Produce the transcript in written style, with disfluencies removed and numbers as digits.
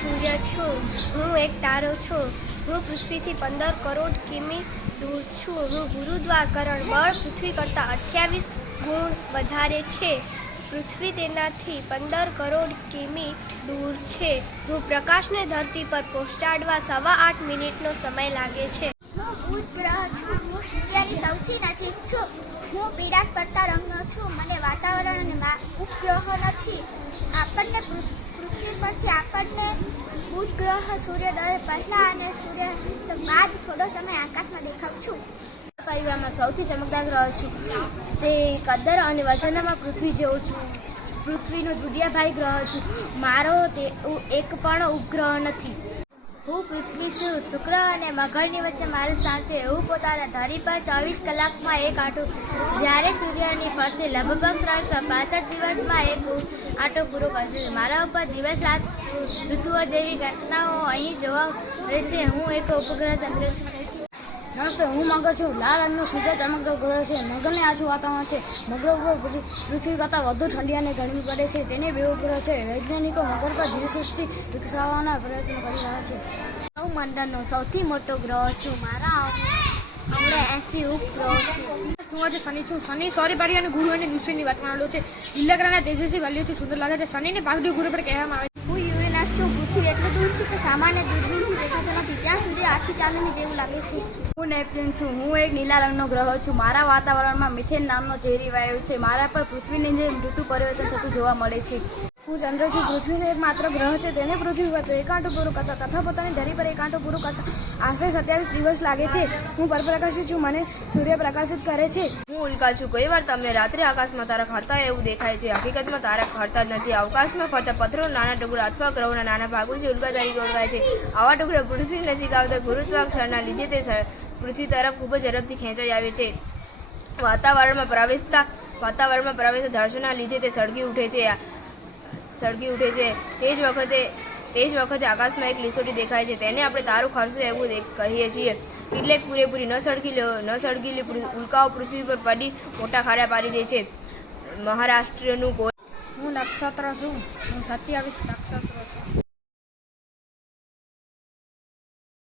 સૂર્ય છું, હું એક તારો છું, હું પૃથ્વીથી 15 કરોડ કિમી દૂર છું, હું ગુરુત્વાકર્ષણ બળ પૃથ્વી કરતાં 28 ગુણ વધારે છે, પૃથ્વી તેનાથી 15 કરોડ કિમી દૂર છે, હું પ્રકાશને ધરતી પર પહોંચાડવા 8.25 મિનિટનો સમય લાગે છે. હું બુધ ગ્રહ છું, હું સૂર્યની સૌથી નજીક છું, હું પીળાશ પડતા રંગનો છું, મને વાતાવરણ અને ઉપગ્રહો નથી. આપણને પૃથ્વી પરથી આપણને બુધ ગ્રહ સૂર્યોદય પહેલા અને સૂર્યાસ્ત બાદ થોડો સમય આકાશમાં દેખાઉં છું. પરિવારમાં સૌથી ચમકદાર ગ્રહ છું, તે કદર અને વજનમાં પૃથ્વી જેવો છું, પૃથ્વીનો જુડિયાભાઈ ગ્રહ છું, મારો તે એક પણ ઉપગ્રહ નથી. હું પૃથ્વી છું, શુક્ર અને મંગળની વચ્ચે મારું સ્થાન છે, હું પોતાના ધરી પર 24 કલાકમાં એક આંટો, જ્યારે સૂર્યની ફરતે લગભગ 365 દિવસમાં એક આંટો પૂરો કરે છે. મારા ઉપર દિવસ રાત ઋતુઓ જેવી ઘટનાઓ અહીં જોવા મળે છે. હું એક ઉપગ્રહ ચંદ્ર છું. નમસ્તે, હું મંગળ છું. લાલ રંગનો સૂર્ય ચમકતો ગ્રહ છે. મંગળને આછું વાતાવરણ છે. મંગળ ઉપર પૃથ્વી કરતાં વધુ ઠંડી અને ગરમી પડે છે. તેને બે ઉપગ્રહ છે. વૈજ્ઞાનિકો મંગળ પર જીવસૃષ્ટિ વિકસાવવાના પ્રયત્નો કરી રહ્યા છે. હું મંડળનો સૌથી મોટો ગ્રહ છું. મારા આંગણે 80 ઉપગ્રહો છે. હું આજે શનિ છું. શનિ સૌરભરી અને ગુરુ અને દુષ્યની વાતમાં આવેલો છે. લીલા ગ્રહના તેજસ્વી વાલીઓથી સુંદર લાગે છે. શનિને પાઘડી ગુરુ પર કહેવામાં આવે છે. હું યુરેનસ છું. પૃથ્વી એટલું દૂર છે કે સામાન્ય દૂરબીનથી દેખાતો નથી. ત્યાં સુધી આછી ચાંદની જેવું લાગે છે. હું નેપચ્યુન છું. હું એક નીલા રંગનો ગ્રહ છું. મારા વાતાવરણમાં મિથેન નામનો ઝેરી વાયુ છે. મારા પર પૃથ્વીની જેમ ઋતુ પરિવર્તન થતું જોવા મળે છે. હું ચંદ્ર છું. પૃથ્વીનો એક માત્ર ગ્રહ છે. તેને પૃથ્વી પર એક આંટો પૂરો કરતા તથા પોતાની ધરી પર એક આંટો પૂરો કરતા આશરે 27 દિવસ લાગે છે. હું પરપ્રકાશી છું. મને સૂર્ય પ્રકાશિત કરે છે. હું ઉલ્કા છું. કોઈ વાર તમને રાત્રે આકાશમાં તારા ફરતા એવું દેખાય છે. હકીકતમાં તારા ફરતા જ નથી. અવકાશમાં ફરતા પથ્થરો, નાના ટુકડા અથવા ગ્રહોના નાના ભાગો જે ઉલ્કા તરીકે ઓળખાય છે. આવા ટુકડા પૃથ્વી નજીક આવતા ગુરુત્વાકર્ષણના લીધે તે પૃથ્વી તરફ ખૂબ જ ઝડપથી ખેંચાઈ આવે છે. વાતાવરણમાં પ્રવેશતા ધર્ષણના લીધે તે સળગી ઉઠે છે. તે જ વખતે આકાશમાં એક લીસોટી દેખાય છે. તેને આપણે તારું ખરશું એવું કહીએ છીએ. કેટલેક પૂરેપૂરી ન સળગેલી ઉલ્કાઓ પૃથ્વી પર પડી મોટા ખાડા પાડી દે છે. મહારાષ્ટ્રનું કોઈ હું નક્ષત્ર છું. હું 27 નક્ષત્રો છું.